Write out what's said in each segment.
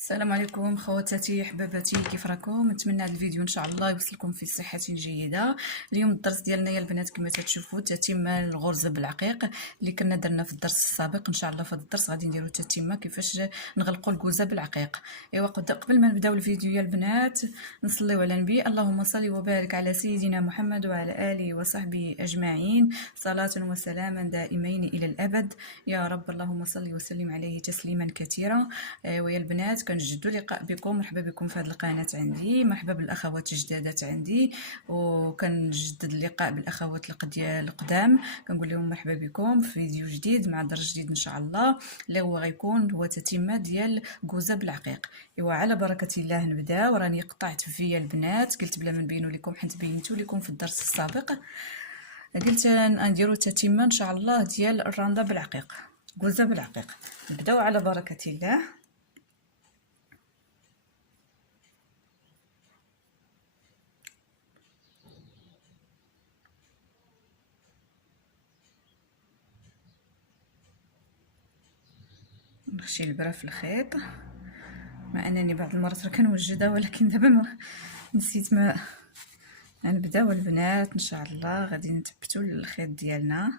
السلام عليكم خواتاتي حباباتي، كيف راكم؟ نتمنى هذا الفيديو ان شاء الله يوصلكم في صحه جيده. اليوم الدرس ديالنا يا البنات كما تشوفوا تتمه الغرزه بالعقيق اللي كنا درنا في الدرس السابق. ان شاء الله في هذا الدرس غادي نديروا تتمه كيفاش نغلقوا الكوزه بالعقيق. ايوا قبل ما نبداو الفيديو يا البنات نصليو على النبي. اللهم صل وبارك على سيدنا محمد وعلى اله وصحبه اجمعين، صلاه وسلاما دائمين الى الابد يا رب. اللهم صل وسلم عليه تسليما كثيرا. ويا البنات كنجدوا لقاء بكم، مرحبا بكم في هذه القناه عندي، مرحبا بالاخوات الجدادات عندي، وكنجدد اللقاء بالاخوات القدام كنقول لهم مرحبا بكم في فيديو جديد مع درس جديد ان شاء الله اللي هو تتمه ديال كوزه بالعقيق. ايوا على بركه الله نبداو. راني قطعت فيا البنات، قلت بلا ما نبينوا لكم حيت بينتو لكم في الدرس السابق، قلت نديروا تتمه ان شاء الله ديال الرنده بالعقيق، كوزه بالعقيق. نبداو على بركه الله. نخشي البرا في الخيط، مع انني بعض المرات راه كنوجدها ولكن دابا ما نسيت. ما غنبداو البنات ان شاء الله، غادي نثبتوا الخيط ديالنا،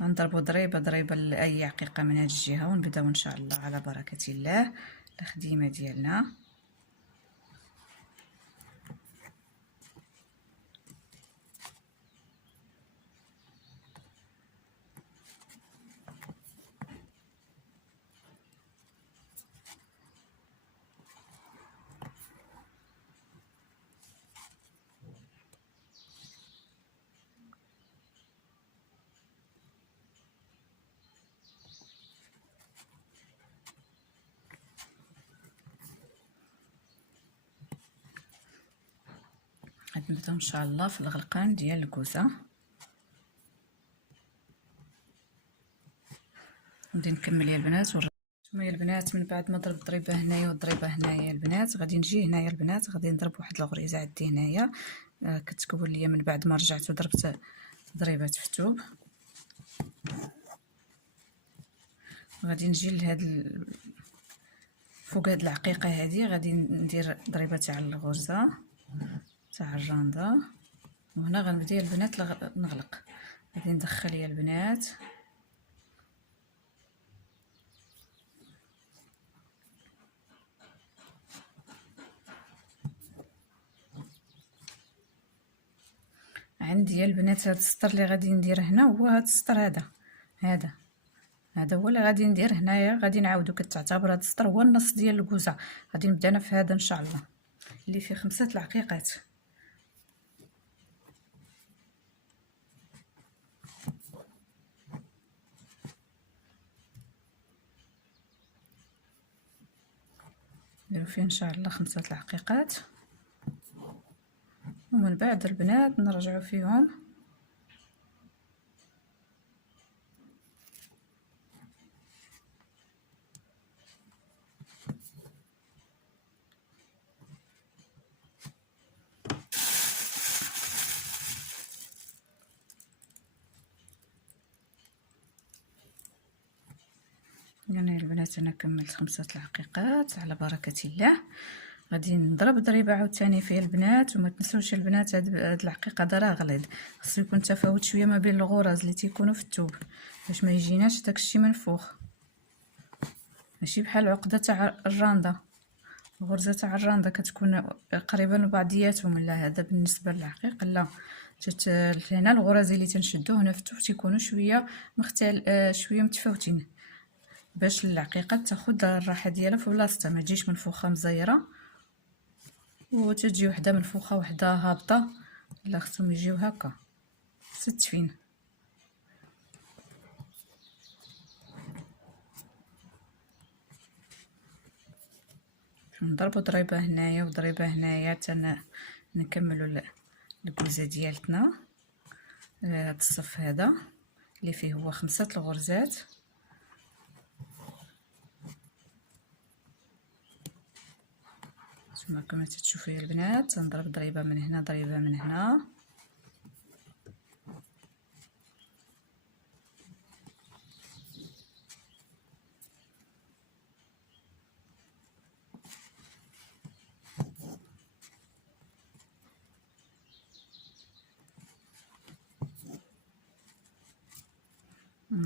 غنضربوا ضريبه ضريبه لاي عقيقه من هذه الجهه، ونبداو ان شاء الله على بركه الله الخديمه ديالنا. غادي نبداو ان شاء الله في الغلقان ديال الكوزه. غادي نكمل يا البنات نتوما يا البنات من بعد ما ضربت ضريبه هنايا وضريبه هنايا يا البنات، غادي نجي هنايا البنات، غادي نضرب واحد الغريزه عندي هنايا كتكون ليا من بعد ما رجعت وضربت ضريبات في الثوب. غادي نجي لهاد فوق هاد العقيقه هذه غادي ندير ضريبه تاع الغرزه تاع الرانده، وهنا غنبدا يا البنات نغلق. غادي ندخل يا البنات عندي يا البنات هاد السطر اللي غادي ندير هنا هو هاد السطر هذا هو اللي غادي ندير هنايا. غادي نعاودو كتعتبر هاد السطر هو النص ديال الكوزه. غادي نبدا انا في هذا ان شاء الله اللي فيه 5 العقيقات. نديرو فيه ان شاء الله 5 العقيقات، ومن بعد البنات نرجعوا فيهم يعني البنات. انا كملت 5 العقيقات على بركه الله. غادي نضرب ضريبه عاوتاني فيه البنات، وما تنسوش البنات هاد العقيقه دارها غليظ، خصو يكون تفاوت شويه ما بين الغرز اللي تيكونوا في الثوب باش ما يجيناش داكشي منفوخ، ماشي بحال عقده تاع الرانده. الغرزه تاع الرانده كتكون قريبه لبعضياتهم، لا هذا بالنسبه للعقيق لا. هنا الغرز اللي تنشدو هنا في الثوب تيكونوا شويه شويه متفاوتين باش العقيقه تاخد الراحه ديالها في بلاصتها، ما تجيش منفوخه مزيره وتجي وحده منفوخه وحده هابطه، لا خصهم يجيو هكا ستفين. نضربوا ضريبه هنايا وضريبه هنايا حتى نكملوا الكوزه ديالتنا. هذا الصف هذا اللي فيه هو 5 الغرزات. كما تشوفوا يا البنات نضرب ضريبه من هنا ضريبه من هنا،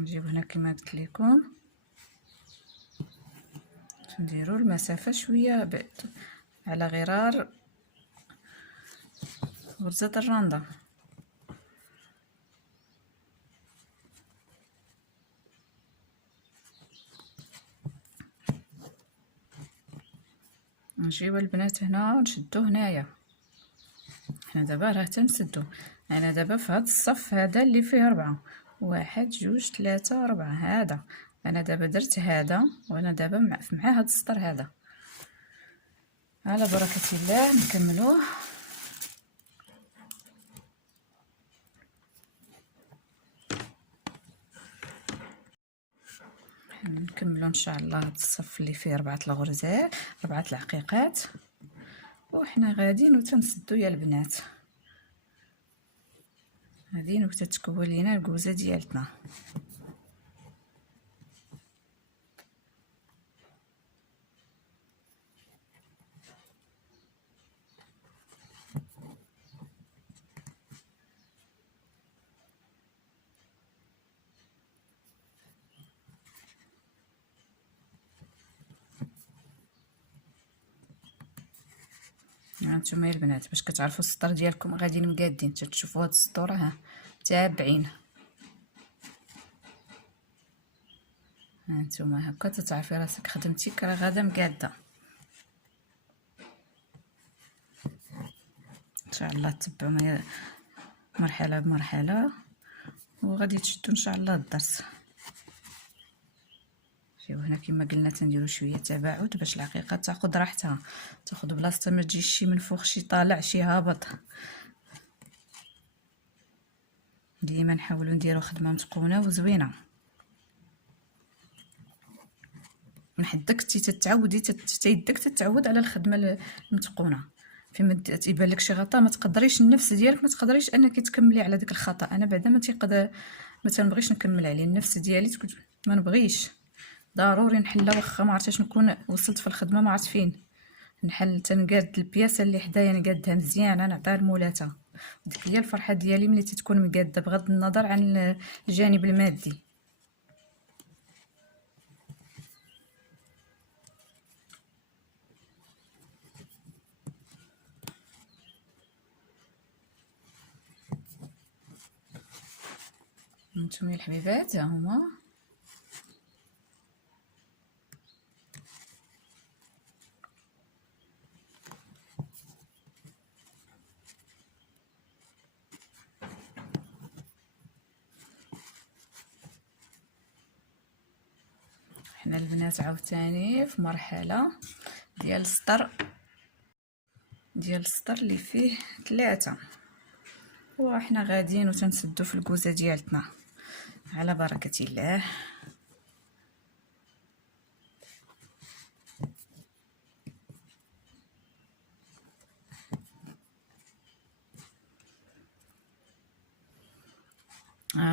نجيب هنا كما قلت لكم، نديروا المسافه شويه بعد على غرار غرزه الرنده. نجيب البنات هنا نشدو هنايا. حنا دابا راه تنسدو. انا دابا في هذا الصف هذا اللي فيه 4، 1 2 3 4 هذا. انا دابا درت هذا، وانا دابا مع هذا السطر هذا. على بركه الله نكملوه. نكملوا ان شاء الله هذا الصف اللي فيه 4 الغرزات، 4 العقيقات، وحنا غاديين وتنسدوا يا البنات. غاديين وتتكون لينا الكوزه ديالتنا. هانتوما يا البنات باش كتعرفوا السطر ديالكم غاديين مقادين، تتشوفوا هاد السطور ها تابعين. هانتوما هكا تتعرفي راسك خدمتي راه غادا مقاده. ان شاء الله تتبعوا معايا مرحله بمرحله وغادي تشدوا ان شاء الله الدرس. شوفوا هنا كما قلنا تنديروا شويه تباعد باش العقيقه تاخذ راحتها، تاخذ بلاصتها، ما تجيش شي من فوق شي طالع شي هابط. ديما نحاولوا نديروا خدمه متقونه وزوينه. من حدك تتعودي يدك تتعود على الخدمه المتقونه. فيما تيبان لك شي غلطه ما تقدريش النفس ديالك ما تقدريش انك تكملي على داك الخطا. انا بعدا ما تنبغيش نكمل عليه. النفس ديالي تقول ما نبغيش، ضروري نحلها. واخا ما عرفتش نكون وصلت في الخدمه ما عرفت فين نحل، تنقاد البياسه اللي حدايا نقادها مزيان نعطيها لمولاتها. ديك هي الفرحه ديالي ملي تتكون مقاده بغض النظر عن الجانب المادي. نتوما الحبيبات ها هما حنا البنات عاوتاني في مرحله ديال السطر اللي فيه 3، وحنا غاديين وتنسدو في الكوزه ديالتنا على بركه الله.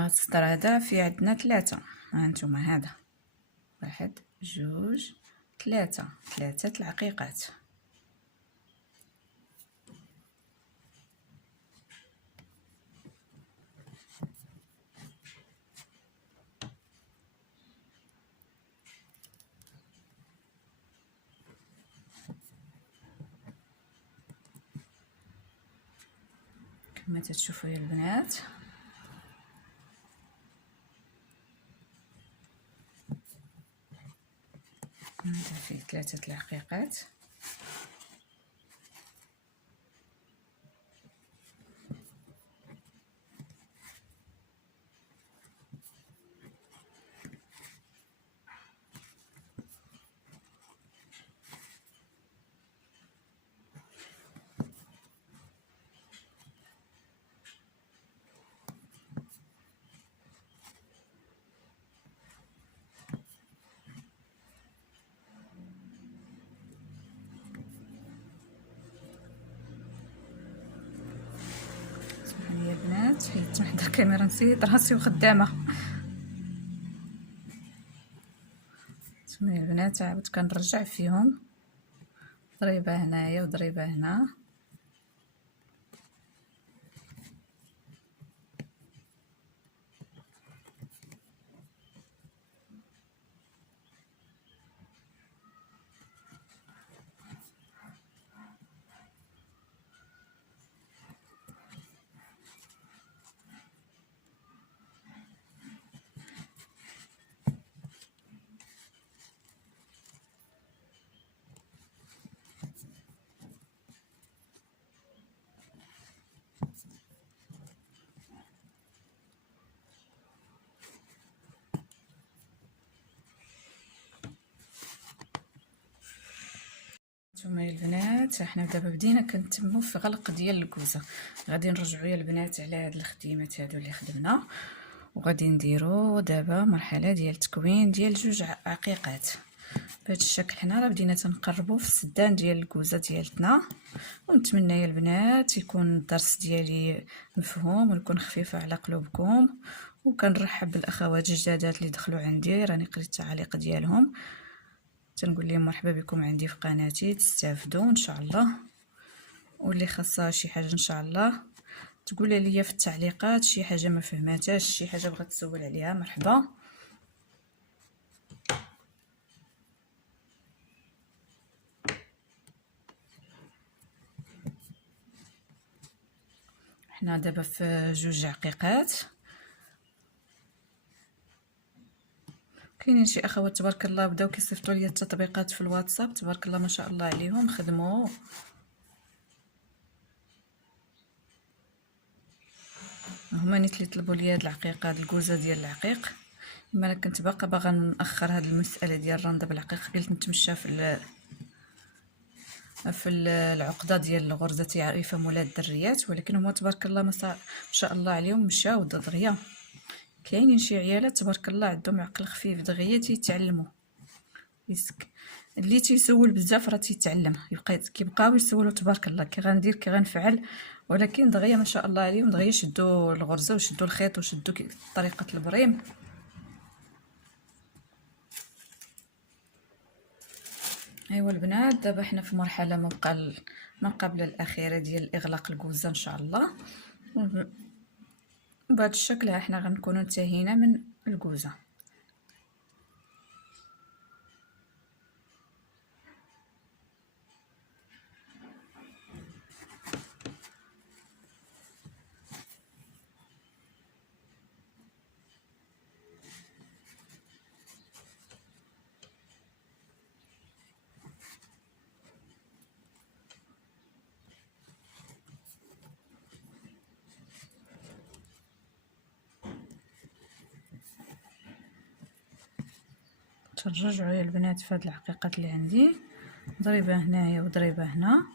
السطر هذا فيه عندنا 3. هانتوما هذا 1 2 3 العقيقات. كما تشوفوا يا البنات هذا فيه 3 العقيقات. يا البنات حيدت وحده الكاميرا نسيت راسي وخدامه. نتوما يا البنات عاود كنرجع فيهم ضريبه هنايا وضريبه هنا. هانتوما يا البنات، احنا دابا بدينا كنتموا في غلق ديال الكوزه. غادي نرجعوا يا البنات على هاد الخديمات هادو اللي خدمنا، وغادي نديروا دابا مرحله ديال التكوين ديال جوج عقيقات بهذا الشكل. حنا راه بدينا تنقربوا في السدان ديال الكوزه ديالتنا، ونتمنى يا البنات يكون الدرس ديالي مفهوم ويكون خفيف على قلوبكم. وكنرحب بالاخوات الجدادات اللي دخلوا عندي، راني قريت التعاليق ديالهم، تنقول لهم مرحبا بكم عندي في قناتي، تستافدوا ان شاء الله. واللي خاصها شي حاجه ان شاء الله تقول لي في التعليقات، شي حاجه ما فهماتهاش، شي حاجه بغات تسول عليها، مرحبا. حنا دابا في جوج عقيقات. كاينين شي اخوات تبارك الله بداو كيصيفطوا لي التطبيقات في الواتساب، تبارك الله ما شاء الله عليهم، خدموا. هما نيت اللي طلبوا لي هاد العقيقه، هاد الكوزه ديال العقيق. اما انا كنت باغا ناخر هاد المساله ديال الرنده بالعقيق، قلت نتمشى في العقده ديال الغرزه يفهموا لها الدريات، ولكن هما تبارك الله ما شاء الله عليهم مشاو دغيا. كاينين شي عيالات تبارك الله عندهم عقل خفيف، دغيا تيتعلموا. يسك اللي تيسول بزاف راه تيتعلم، كيبقاو يسولوا تبارك الله كي غندير كي غنفعل، ولكن دغيا ما شاء الله عليهم دغيا شدوا الغرزه وشدوا الخيط وشدوا طريقه البريم. ايوا البنات، دابا حنا في مرحله ما قبل الاخيره ديال اغلاق الكوزه ان شاء الله. بهذا الشكل حنا غنكونوا انتهينا من الكوزه. ترجعوا يا البنات في هاد العقيقات اللي عندي، ضريبه هنايا وضريبه هنا.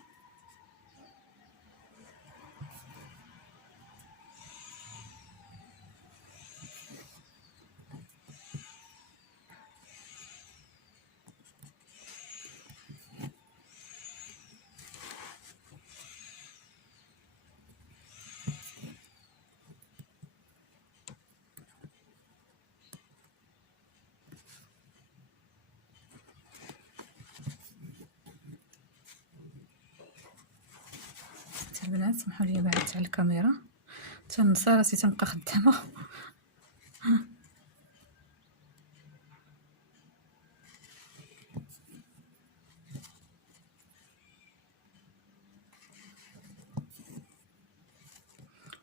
البنات سمحوا لي بعدت على الكاميرا، تنسى راسي تنبقى خدامه.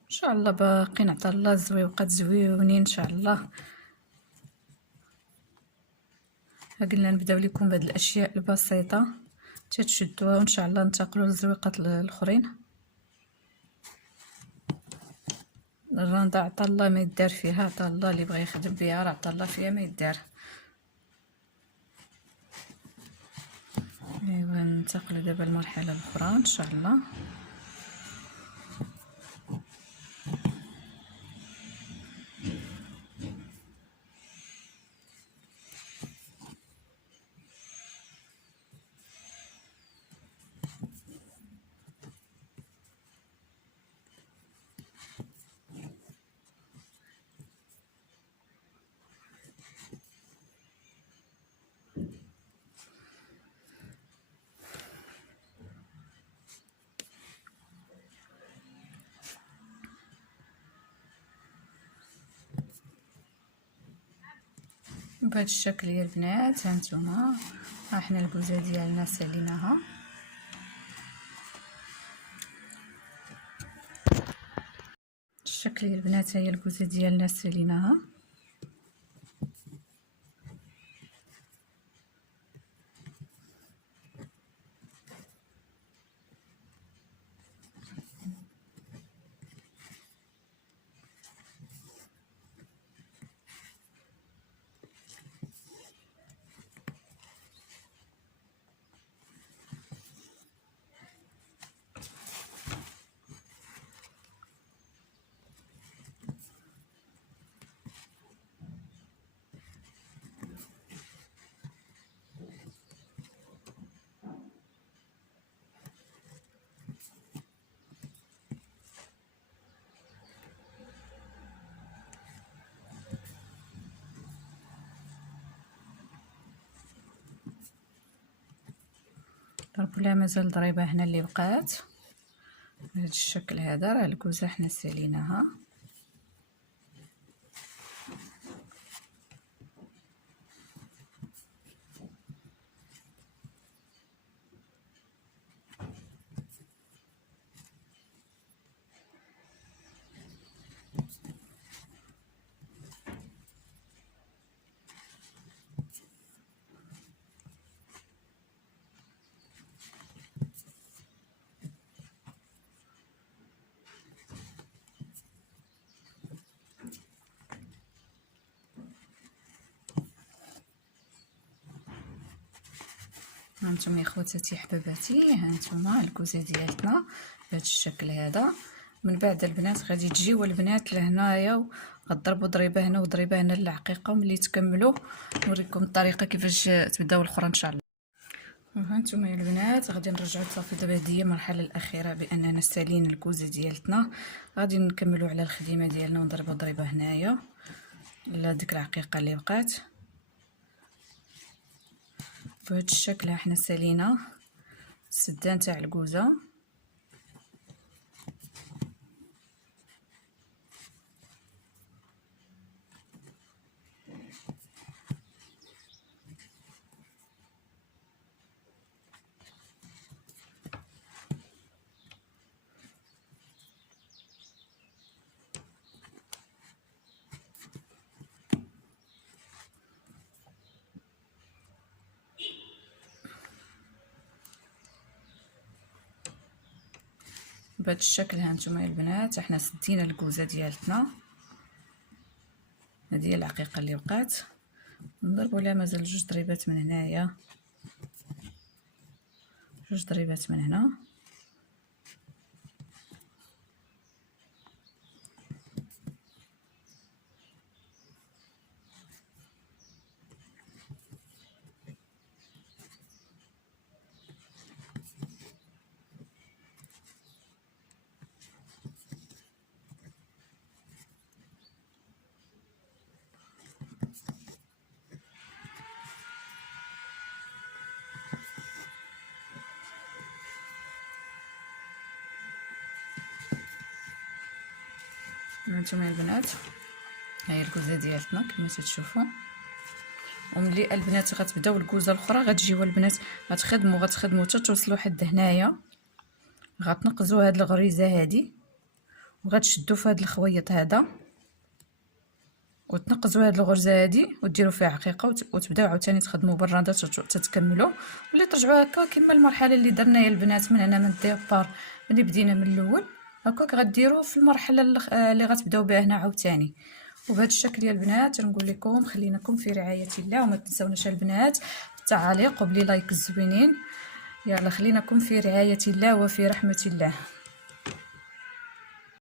ان شاء الله باقي نعطى الله الزويوقات زويونين ان شاء الله. قلنا نبداو لكم بهاد الاشياء البسيطه تتشدوها، وان شاء الله ننتقلوا للزويقات الاخرين. الرنده عطا الله ما يدار فيها، عطا الله اللي بغى يخدم بها راه عطا الله فيها ما يدار. ايوا ننتقلوا دابا للمرحله الاخرى ان شاء الله. بهذا الشكل يا البنات، هانتوما ها حنا الكوزه ديالنا ساليناها. الشكل يا البنات، هي الكوزه ديالنا ساليناها. ضربوا لا مازال ضريبه هنا اللي بقات بهذا الشكل هذا. راه الكوزه حنا ساليناها. هانتوما يا خواتاتي حباباتي، هانتوما الكوزه ديالتنا بهذا الشكل هذا. من بعد البنات غادي تجيو البنات لهنايا غضربوا ضريبه هنا وضريبه هنا للعقيقه، وملي تكملوا نوريكم الطريقه كيفاش تبداو الاخرى ان شاء الله. هانتوما يا البنات غادي نرجعوا صافي. دابا هذه هي المرحله الاخيره باننا سالين الكوزه ديالتنا. غادي نكملوا على الخديمه ديالنا ونضربوا ضريبه هنايا لديك العقيقه اللي بقات بهذا الشكل. حنا سالينا السدان تاع الكوزه. بهذا الشكل هانتوما يا البنات احنا سدينا الكوزه ديالتنا. هذه هي العقيقه اللي بقات. نضربوا لها مازال جوج ضريبات من هنايا، جوج ضريبات من هنا. هانتوما البنات هاهي الكوزه ديالتنا كما تشوفوا. وملي البنات غتبداو الكوزه الاخرى غتجيو البنات غتخدموا حتى توصلوا حد هنايا. غتنقزوا هاد الغريزه هادي وغتشدوا في هاد الخويط هذا وتنقزوا هاد الغرزه هادي وديروا فيها عقيقه وتبداو عاوتاني تخدموا بالرانده تتكملوا. واللي ترجعوا هكا كما المرحله اللي درنا يا البنات من هنا من الديبار ملي بدينا من الاول هكاك غديروا في المرحله اللي غتبداو بها هنا عاوتاني. وبهذا الشكل يا البنات نقول لكم خليناكم في رعايه الله. وما تنساوناش البنات بالتعاليق وبلي لايك الزوينين. يلا خليناكم في رعايه الله وفي رحمه الله.